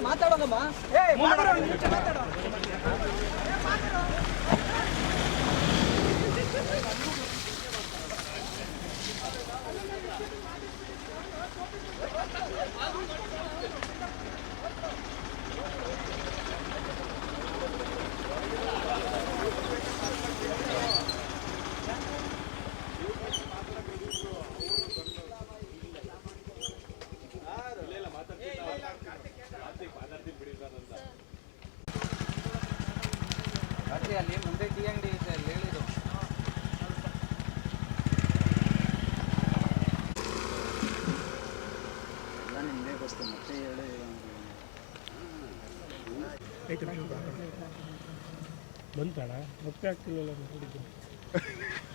மாத்தாடுவாங்கம்மா ஏ மாத்தாடுவாங்க ಮಾತಾಡೋ ಅಲ್ಲಿ ಮುಂದೆ ಟೀ ಅಂಗಡಿ ಇದೆ ಅಲ್ಲಿ ಹೇಳಿದ್ರು. ಎಲ್ಲ ನಿಮ್ಮದೇ ಗೊತ್ತು ಮತ್ತೆ ಹೇಳಿ. ಬಂತಣ ಮತ್ತೆ ಆಗ್ತಿಲ್ಲಲ್ಲ ನೋಡಿದ್ದು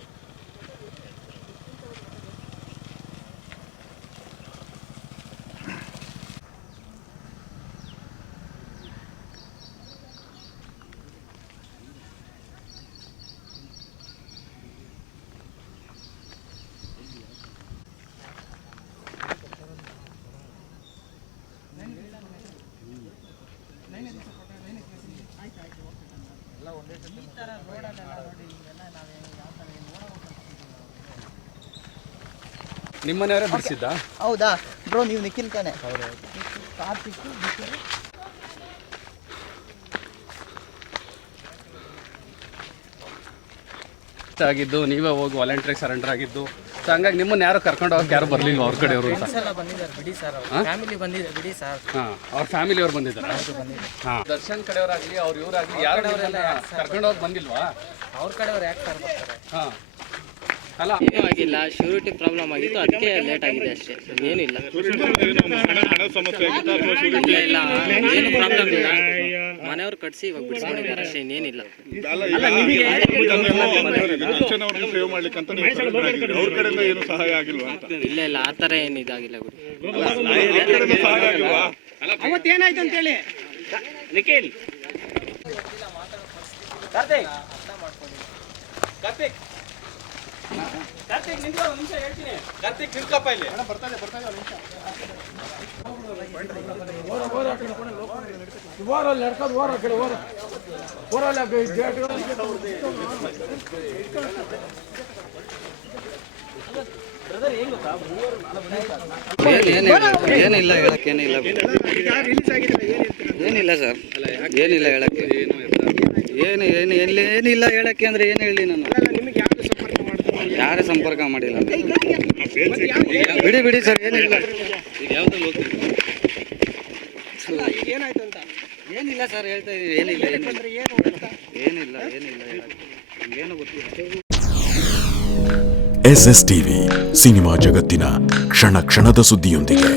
ನಿಮ್ಮನೆಯವರೇ ಬಿಡಿಸಿದ್ದ? ಹೌದಾ? ಬ್ರೋ ನೀವು ನಿಖಿಲ್ ತಾನೆ. ಕಾರ್ತಿಕ್ ನಿಖಿಲ್ ಆಗಿದ್ದು ನೀವೇ ಹೋಗಿ ವಾಲಂಟ್ರಿಗೆ ಸರೆಂಡರ್ ಆಗಿದ್ದು. ಸೊ ಹಂಗಾಗಿ ನಿಮ್ಮನ್ನ ಯಾರು ಕರ್ಕೊಂಡು ಹೋಗಕ್ಕೆ ಯಾರು ಬರಲಿಲ್ಲ ಅವ್ರ ಕಡೆಯವರು ಅವರು ಎಲ್ಲ ಬಂದಿದ್ದಾರೆ ಬಿಡಿ ಸರ್ ಫ್ಯಾಮಿಲಿ ಬಂದಿದೆ ಬಿಡಿ ಸರ್ ಹಾಂ ಅವ್ರ ಫ್ಯಾಮಿಲಿ ಅವ್ರು ಬಂದಿದ್ದಾರೆ. ಹಾಂ. ದರ್ಶನ್ ಕಡೆಯವರಾಗಲಿ ಅವ್ರ ಇವರಾಗಲಿ ಯಾರು ಕರ್ಕೊಂಡು ಹೋಗಿ ಬಂದಿಲ್ವಾ? ಅವ್ರ ಕಡೆಯವ್ರು ಯಾಕೆ ಸರ್ ಬರ್ತಾರೆ? ಹಾಂ. ಅಲ್ಲ. ಆಗಿಲ್ಲ ಶ್ಯೂರಿಟಿ ಪ್ರಾಬ್ಲಮ್ ಆಗಿತ್ತು ಅದಕ್ಕೆ ಲೇಟ್ ಆಗಿದೆ ಅಷ್ಟೇ. ಏನಿಲ್ಲ ಇಲ್ಲ. ಇಲ್ಲ ಏನು ಪ್ರಾಬ್ಲಮ್ ಇಲ್ಲ. ಮನೆಯವ್ರು ಕಟ್ಸಿ ಇವಾಗ ಬಿಡಿಸ್ಕೊಂಡಿದ್ದಾರೆ ಅಷ್ಟೇ ಇನ್ನೇನಿಲ್ಲ. ಸೇವ್ ಮಾಡ್ಲಿಕ್ಕೆ ಅಂತ ನೀವು ಕರೆ ಅವ್ರ ಕಡೆಯಿಂದ ಏನು ಸಹಾಯ ಆಗಿಲ್ವಾ ಅಂತ? ಇಲ್ಲ ಇಲ್ಲ ಆ ಥರ ಏನು ಇದಾಗಿಲ್ಲ ಗುರು ಅವ್ರ ಕಡೆಯಿಂದ ಸಹಾಯ ಆಗಿಲ್ವಾ? ಕಾರ್ತಿಕ್. ಇಲ್ಲಿ. ಏನಿಲ್ಲ ಹೇಳಕ್ಕೆ ಏನಿಲ್ಲ ಏನಿಲ್ಲ ಸರ್ ಏನಿಲ್ಲ ಹೇಳಕ್ಕೆ. ಏನು ಏನು ಏನು ಏನಿಲ್ಲ ಹೇಳಕ್ಕೆ ಅಂದ್ರೆ ಏನು ಹೇಳಿ ನಾನು? ಯಾರು ಸಂಪರ್ಕ ಮಾಡಿಲ್ಲ. ಬಿಡಿ ಬಿಡಿ ಸರ್ ಏನಿಲ್ಲ. ಏನಿಲ್ಲ ಸರ್ ಹೇಳ್ತಾ ಇದೀವಿ. ಏನಿಲ್ಲ ಏನಿಲ್ಲ. ಏನಿಲ್ಲ ಏನು ಗೊತ್ತಿಲ್ಲ. ಎಸ್ ಎಸ್ ಟಿವಿ ಸಿನಿಮಾ ಜಗತ್ತಿನ ಕ್ಷಣ ಕ್ಷಣದ ಸುದ್ದಿಯೊಂದಿಗೆ.